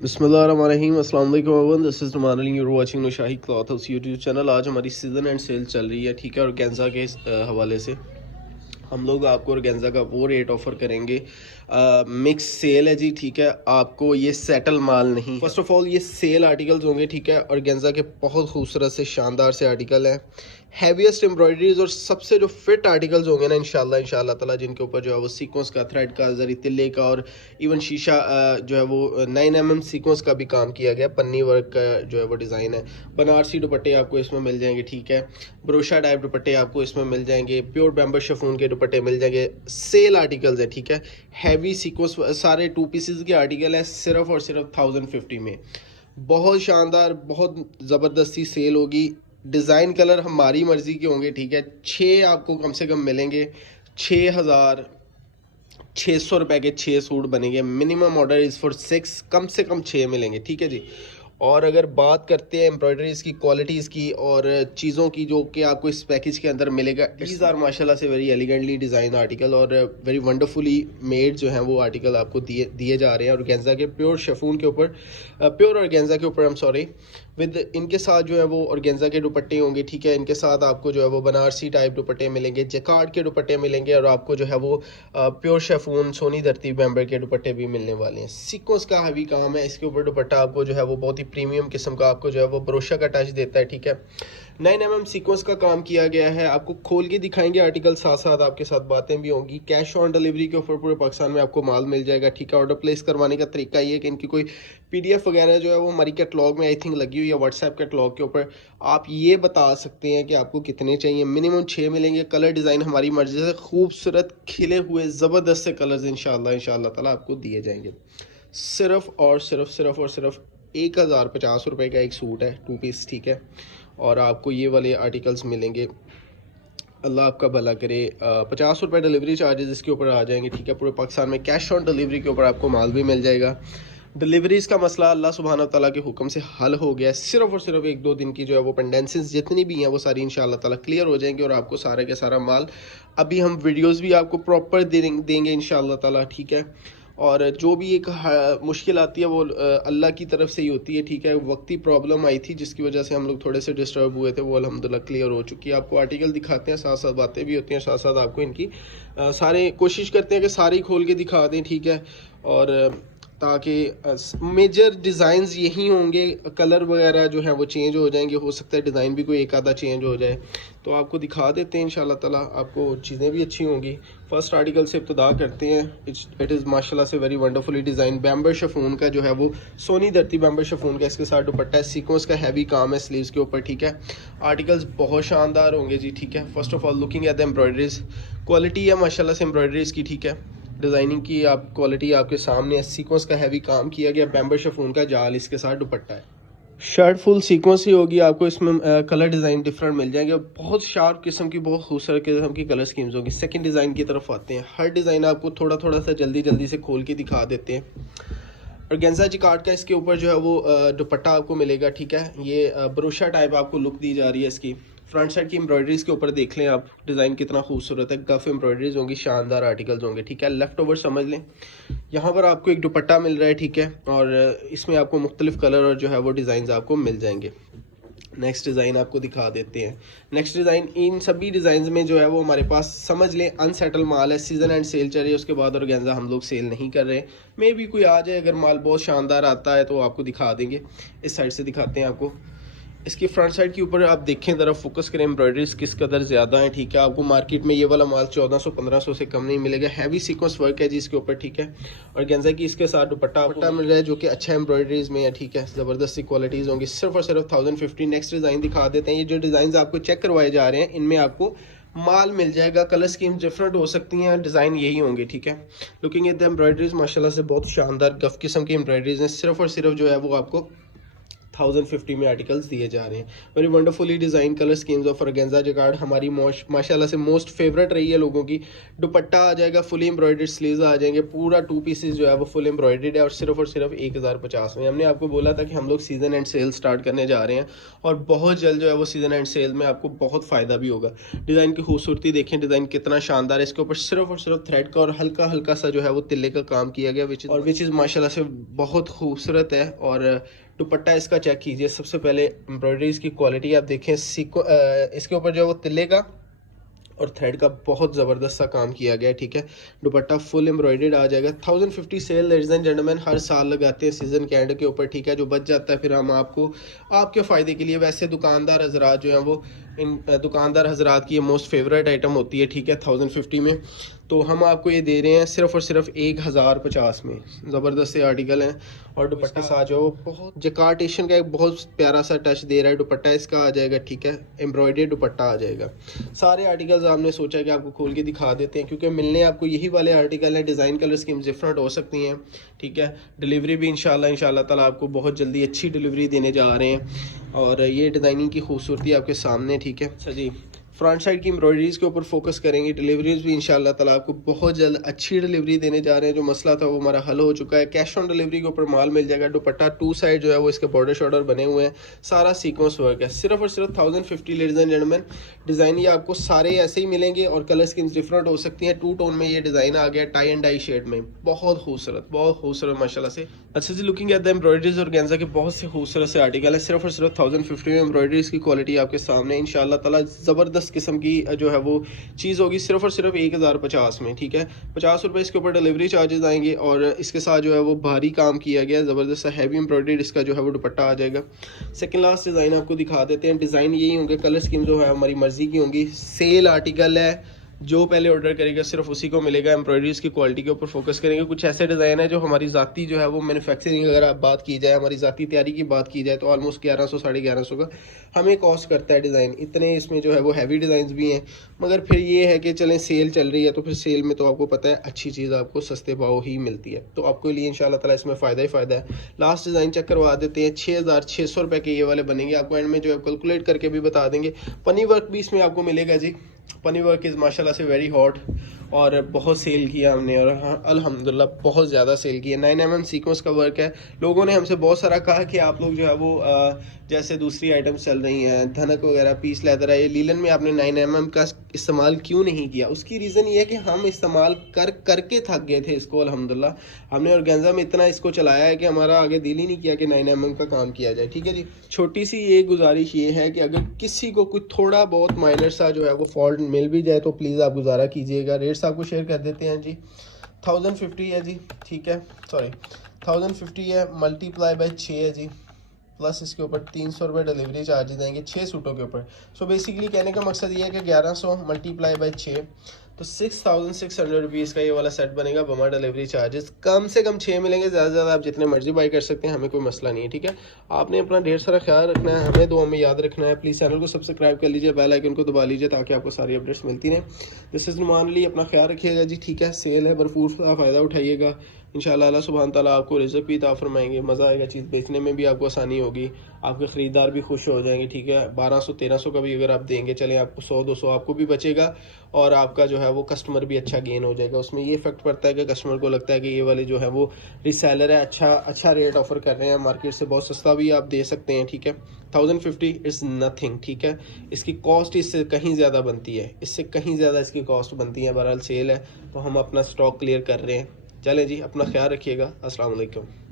बिस्मिल्लाहिर्रहमानिर्रहीम अस्सलाम वालेकुम everyone, this is Numan, you're watching Naushahi cloth house YouTube channel. आज हमारी सीज़न एंड सेल चल रही है, ठीक है। और ऑर्गेन्जा के हवाले से हम लोग आपको ऑर्गेन्जा का वो रेट ऑफ़र करेंगे। मिक्स सेल है जी, ठीक है। आपको ये सेटल माल नहीं, फर्स्ट ऑफ ऑल ये सेल आर्टिकल्स होंगे, ठीक है। ऑर्गेन्जा के बहुत खूबसूरत से शानदार से आर्टिकल हैं, हैवीएस्ट एम्ब्रॉयडरीज और सबसे जो फिट आर्टिकल्स होंगे ना इंशाल्लाह ताला, जिनके ऊपर जो है वो सीक्वेंस का, थ्रेड का, जरी तिल्ले का और इवन शीशा जो है वो 9 mm सीक्वेंस का भी काम किया गया, पन्नी वर्क का जो है वो डिज़ाइन है। बनारसी दुपट्टे आपको इसमें मिल जाएंगे, ठीक है। ब्रोशा टाइप दुपट्टे आपको इसमें मिल जाएंगे, प्योर बैम्बर शफून के दुपट्टे मिल जाएंगे। सेल आर्टिकल्स है, ठीक है। हैवी सीक्वेंस सारे 2 पीसेस के आर्टिकल है, सिर्फ और सिर्फ 1050 में। बहुत शानदार, बहुत ज़बरदस्ती सेल होगी। डिज़ाइन कलर हमारी मर्ज़ी के होंगे, ठीक है। 6 आपको कम से कम मिलेंगे। 6,600 रुपये के 6 सूट बनेंगे। मिनिमम ऑर्डर इज़ फॉर 6, कम से कम 6 मिलेंगे, ठीक है जी। और अगर बात करते हैं एम्ब्रॉयडरीज़ की, क्वालिटीज़ की और चीज़ों की जो कि आपको इस पैकेज के अंदर मिलेगा, दीज आर माशाल्लाह से वेरी एलिगेंटली डिज़ाइन आर्टिकल और वेरी वंडरफुली मेड जो है वो आर्टिकल आपको दिए जा रहे हैं ऑर्गेन्जा के, प्योर शेफून के ऊपर, प्योर ऑर्गेन्जा के ऊपर, विद इनके साथ जो है वो ऑर्गेन्जा के दुपट्टे होंगे, ठीक है। इनके साथ आपको जो है वो बनारसी टाइप दुपट्टे मिलेंगे, जैकार्ड के दुपट्टे मिलेंगे और आपको जो है वो प्योर शेफून सोनी धरती मेंबर के दुपट्टे भी मिलने वाले हैं। सीक्वेंस का हैवी काम है इसके ऊपर। दुपट्टा आपको जो है वो बहुत ही प्रीमियम किस्म का आपको जो है वो ब्रोशा का टच देता है, ठीक है। 9 mm सीक्वेंस का काम किया गया है। आपको खोल के दिखाएंगे आर्टिकल, साथ साथ आपके साथ बातें भी होंगी। कैश ऑन डिलीवरी के ऑफर पूरे पाकिस्तान में आपको माल मिल जाएगा, ठीक है। ऑर्डर प्लेस करवाने का तरीका ये है कि इनकी कोई PDF वगैरह जो है वो हमारी कैटलॉग में आई थिंक लगी हुई है, व्हाट्सएप कैटलॉग के ऊपर। आप ये बता सकते हैं कि आपको कितने चाहिए। मिनिमम 6 मिलेंगे। कलर डिज़ाइन हमारी मर्जी से खूबसूरत खिले हुए ज़बरदस्त से कलर्स इंशाल्लाह ताला आपको दिए जाएंगे। सिर्फ 1,050 रुपये का एक सूट है, 2 पीस, ठीक है। और आपको ये वाले आर्टिकल्स मिलेंगे, अल्लाह आपका भला करे। 50 रुपये डिलीवरी चार्जेस इसके ऊपर आ जाएंगे, ठीक है। पूरे पाकिस्तान में कैश ऑन डिलीवरी के ऊपर आपको माल भी मिल जाएगा। डिलीवरीज़ का मसला अल्लाह सुब्हान ताला के हुक्म से हल हो गया है। सिर्फ और सिर्फ 1-2 दिन की जो है वो पेंडेंसीज जितनी भी हैं वो सारी इंशाल्लाह ताला क्लियर हो जाएंगी और आपको सारा के सारा माल, अभी हम वीडियोस भी आपको प्रॉपर देंगे इंशाल्लाह ताला, ठीक है। और जो भी एक मुश्किल आती है वो अल्लाह की तरफ से ही होती है, ठीक है। वक्ती प्रॉब्लम आई थी जिसकी वजह से हम लोग थोड़े से डिस्टर्ब हुए थे, वो अल्हम्दुलिल्लाह क्लियर हो चुकी है। आपको आर्टिकल दिखाते हैं, साथ साथ बातें भी होती हैं, साथ साथ आपको इनकी सारे कोशिश करते हैं कि सारी खोल के दिखा दें, ठीक है। और ताकि मेजर डिज़ाइंस यही होंगे, कलर वगैरह जो है वो चेंज हो जाएंगे, हो सकता है डिज़ाइन भी कोई एक आधा चेंज हो जाए, तो आपको दिखा देते हैं इंशाल्लाह ताला। आपको चीज़ें भी अच्छी होंगी। फर्स्ट आर्टिकल से इब्तिदा करते हैं। इट इज़ माशाल्लाह से वेरी वंडरफुली डिज़ाइन, बैम्बर शफून का जो है वो सोनी धरती बैम्बर शफून का इसके साथ दुपट्टा है। सीक्वेंस का हैवी काम है स्लीव्स के ऊपर, ठीक है। आर्टिकल्स बहुत शानदार होंगे जी, ठीक है। First of all looking at the embroideries, quality है माशाल्लाह से एम्ब्रॉयडरीज की, ठीक है। डिज़ाइनिंग की आप क्वालिटी आपके सामने है। सीक्वेंस का हैवी काम किया गया, बैम्बर शफून का जाल इसके साथ दुपट्टा है। शर्ट फुल सीक्वेंस ही होगी। आपको इसमें कलर डिज़ाइन डिफरेंट मिल जाएंगे, बहुत शार्प किस्म की, बहुत खूबसूरत किस्म की कलर स्कीम्स होगी। सेकंड डिज़ाइन की तरफ आते हैं। हर डिज़ाइन आपको थोड़ा थोड़ा सा जल्दी से खोल के दिखा देते हैं। ऑर्गेन्जा जिकार्ड का इसके ऊपर जो है वो दुपट्टा आपको मिलेगा, ठीक है। ये ब्रोशा टाइप आपको लुक दी जा रही है इसकी। फ्रंट साइड की एम्ब्रॉयडरीज के ऊपर देख लें आप, डिज़ाइन कितना खूबसूरत है। गफ एम्ब्रॉयडरीज होंगी, शानदार आर्टिकल्स होंगे, ठीक है। लेफ्ट ओवर समझ लें। यहाँ पर आपको एक दुपट्टा मिल रहा है, ठीक है। और इसमें आपको मुख्तलिफ कलर और जो है वो डिज़ाइन आपको मिल जाएंगे। नेक्स्ट डिज़ाइन आपको दिखा देते हैं। नेक्स्ट डिज़ाइन, इन सभी डिज़ाइन में जो है वो हमारे पास समझ लें अनसेटल माल है। सीज़न एंड सेल चल रही है, उसके बाद ऑर्गेन्जा हम लोग सेल नहीं कर रहे। मे भी कोई आ जाए, अगर माल बहुत शानदार आता है तो आपको दिखा देंगे। इस साइड से दिखाते हैं आपको। इसकी फ्रंट साइड के ऊपर आप देखें, ज़रा फोकस करें, एम्ब्रॉयडरीज किस कदर ज़्यादा है, ठीक है। आपको मार्केट में ये वाला माल 1400-1500 से कम नहीं मिलेगा। हैवी सीक्वेंस वर्क है जी इसके ऊपर, ठीक है। और ऑर्गेन्जा की इसके साथ दुपट्टा मिल रहा है जो कि अच्छा एम्ब्रॉयडरीज में है, ठीक है। ज़बरदस्ती क्वालिटीज़ होंगी, सिर्फ और सिर्फ 1050। नेक्स्ट डिज़ाइन दिखा देते हैं। ये जो डिज़ाइन आपको चेक करवाए जा रहे हैं, इनमें आपको माल मिल जाएगा। कलर स्कीम डिफरेंट हो सकती हैं, डिज़ाइन यही होंगे, ठीक है। लुकिंग एट द एम्ब्रॉयडरीज माशाल्लाह से बहुत शानदार गफ किस्म की एम्ब्रॉयडरीज हैं। सिर्फ और सिर्फ जो है वो आपको 1050 में आर्टिकल्स दिए जा रहे हैं। Very wonderfully design colour schemes of organza jacquard हमारी माशाल्लाह से मोस्ट फेवरेट रही है लोगों की। दुपट्टा आ जाएगा फुली एम्ब्रॉयडर्ड, स्लीव्स आ जाएंगे, पूरा 2 पीसेस जो है वो फुल एम्ब्रॉयडर्ड है और सिर्फ 1050 में। हमने आपको बोला था कि हम लोग सीजन एंड सेल स्टार्ट करने जा रहे हैं और बहुत जल्द जो है वो सीजन एंड सेल में आपको बहुत फ़ायदा भी होगा। डिज़ाइन की खूबसूरती देखें, डिज़ाइन कितना शानदार है। इसके ऊपर सिर्फ थ्रेड का और हल्का हल्का सा जो है वो तिल्ले का काम किया गया विच इज़ माशाल्लाह से बहुत खूबसूरत है। और दुपट्टा इसका चेक कीजिए। सबसे पहले एम्ब्रॉयडरीज की क्वालिटी आप देखें, इसके ऊपर जो है वो तिल्ले का और थ्रेड का बहुत ज़बरदस्त सा काम किया गया है, ठीक है। दुपट्टा फुल एम्ब्रॉयडर्ड आ जाएगा। 1050 सेल लेडीज़ एंड जेंटलमैन हर साल लगाते हैं सीज़न के एंड के ऊपर, ठीक है। जो बच जाता है फिर हम आपको आपके फ़ायदे के लिए, वैसे दुकानदार हजरात जो हैं वो इन दुकानदार हजरात की ये मोस्ट फेवरेट आइटम होती है, ठीक है। 1050 में तो हम आपको ये दे रहे हैं सिर्फ 1050 में। ज़बरदस्त से आर्टिकल हैं और दुपट्टे साथ जो बहुत जकार्टेशन का एक बहुत प्यारा सा टच दे रहा है। दुपट्टा इसका आ जाएगा, ठीक है, एम्ब्रॉयडर्ड दुपट्टा आ जाएगा। सारे आर्टिकल्स हमने सोचा कि आपको खोल के दिखा देते हैं क्योंकि मिलने आपको यही वाले आर्टिकल हैं। डिज़ाइन कलर स्कीम्स डिफरेंट हो सकती हैं, ठीक है। डिलीवरी भी इंशाल्लाह ताला आपको बहुत जल्दी अच्छी डिलीवरी देने जा रहे हैं। और ये डिज़ाइनिंग की खूबसूरती आपके सामने, ठीक है। अच्छा जी, फ्रंट साइड की एम्ब्रॉयडरीज के ऊपर फोकस करेंगे। डिलीवरीज भी इंशाल्लाह ताला आपको बहुत जल्द अच्छी डिलीवरी देने जा रहे हैं। जो मसला था वो हमारा हल हो चुका है। कैश ऑन डिलीवरी के ऊपर माल मिल जाएगा। दुपट्टा 2 साइड जो है वो इसके बॉर्डर शॉर्डर बने हुए हैं। सारा सीक्वेंस वर्क है। सिर्फ 1050 लेडीज एंड जेंटलमैन। डिज़ाइन ये आपको सारे ऐसे ही मिलेंगे और कलर स्कीम्स डिफरेंट हो सकती हैं। 2 टोन में ये डिज़ाइन आ गया, टाई एंड डाई शेड में, बहुत खूबसूरत माशाल्लाह से। अच्छा जी, लुकिंग एट द एम्ब्रॉयडरीज और ऑर्गेन्जा के बहुत से खूबसूरत से आर्टिकल है। सिर्फ 1050 में एम्ब्रॉयडरीज की क्वालिटी आपके सामने इंशाल्लाह ताला ज़बरदस्त किस्म की जो है वो चीज़ होगी। सिर्फ 1050 में, ठीक है। 50 रुपये इसके ऊपर डिलीवरी चार्जेस आएंगे और इसके साथ जो है वो भारी काम किया गया है, ज़बरदस्त सा हैवी एम्ब्रॉयडरी इसका जो है वो दुपट्टा आ जाएगा। सेकंड लास्ट डिज़ाइन आपको दिखा देते हैं। डिज़ाइन यही होंगे, कलर स्कीम जो है हमारी मर्जी की होंगी। सेल आर्टिकल है, जो पहले ऑर्डर करेगा सिर्फ उसी को मिलेगा। एम्ब्रॉयडरीज की क्वालिटी के ऊपर फोकस करेंगे। कुछ ऐसे डिज़ाइन है जो हमारी ज़ाती जो है वो मैन्युफैक्चरिंग अगर आप बात की जाए, हमारी ज़ाती तैयारी की बात की जाए तो ऑलमोस्ट 1100 1150 का हमें कॉस्ट करता है डिज़ाइन। इतने इसमें जो है वो हैवी डिज़ाइन भी हैं, मगर फिर ये है कि चलें सेल चल रही है तो फिर सेल में तो आपको पता है अच्छी चीज़ आपको सस्ते भाव ही मिलती है, तो आपके लिए इंशाल्लाह ताला इसमें फ़ायदा ही फ़ायदा है। लास्ट डिज़ाइन चेक करवा देते हैं। 6600 रुपये के ये वाले बनेंगे। आपको एंड में जो है कैलकुलेट करके भी बता देंगे। पनी वर्क भी इसमें आपको मिलेगा जी। पनी वर्क इज़ माशाल्लाह से वेरी हॉट और बहुत सेल किया हमने और अल्हम्दुलिल्लाह बहुत ज़्यादा सेल किया। 9 mm सीक्वेंस का वर्क है। लोगों ने हमसे बहुत सारा कहा कि आप लोग जो है वो जैसे दूसरी आइटम्स चल रही हैं, धनक वगैरह, पीस लेदर है, ये लीलन में आपने 9 mm का इस्तेमाल क्यों नहीं किया। उसकी रीज़न ये है कि हम इस्तेमाल करके थक गए थे इसको। अल्हम्दुलिल्लाह हमने ऑर्गेन्जा में इतना इसको चलाया है कि हमारा आगे दिल ही नहीं किया कि 9 mm का काम किया जाए, ठीक है जी। छोटी सी ये गुजारिश ये है कि अगर किसी को कुछ थोड़ा बहुत माइनर सा जो है वो फॉल्ट मिल भी जाए तो प्लीज़ आप गुजारा कीजिएगा। रेट्स आपको शेयर कर देते हैं जी। 1050 है जी, ठीक है, सॉरी 1050 है, मल्टीप्लाई बाय 6 है जी, प्लस इसके ऊपर 300 रुपये डिलीवरी चार्जेस आएंगे 6 सूटों के ऊपर। सो बेसिकली कहने का मकसद ये है कि 1100 मल्टीप्लाई बाय 6 तो 6600 रुपीज़ का ये वाला सेट बनेगा बमा डिलीवरी चार्जेस। कम से कम 6 मिलेंगे, ज़्यादा से ज़्यादा आप जितने मर्जी बाई कर सकते हैं, हमें कोई मसला नहीं है, ठीक है। आपने अपना ढेर सारा ख्याल रखना है, हमें दुआ में याद रखना है। प्लीज़ चैनल को सब्सक्राइब कर लीजिए, बेल आइकन को दबा लीजिए ताकि आपको सारी अपडेट्स मिलती रहें। दिस इज़ नुमान अली, अपना ख्याल रखिएगा जी, ठीक है। सेल है, भरपूर फ़ायदा उठाइएगा। इंशाअल्लाह अल्लाह सुब्हान तआला आपको रिज़्क़ भी अता फरमाएंगे, मज़ा आएगा, चीज़ बेचने में भी आपको आसानी होगी, आपके ख़रीदार भी खुश हो जाएंगे, ठीक है। 1200-1300 का भी अगर आप देंगे, चलें आपको 100-200 आपको भी बचेगा और आपका जो है वो कस्टमर भी अच्छा गेन हो जाएगा। उसमें ये इफेक्ट पड़ता है कि कस्टमर को लगता है कि ये वाले जो है वो रीसेलर है, अच्छा रेट ऑफर कर रहे हैं, मार्केट से बहुत सस्ता भी आप दे सकते हैं, ठीक है। 1050 इज़ नथिंग, ठीक है। इसकी कॉस्ट इससे कहीं ज़्यादा बनती है, इससे कहीं ज़्यादा इसकी कॉस्ट बनती है। बहरहाल सेल है तो हम अपना स्टॉक क्लियर कर रहे हैं। चलें जी, अपना ख्याल रखिएगा। अस्सलाम वालेकुम।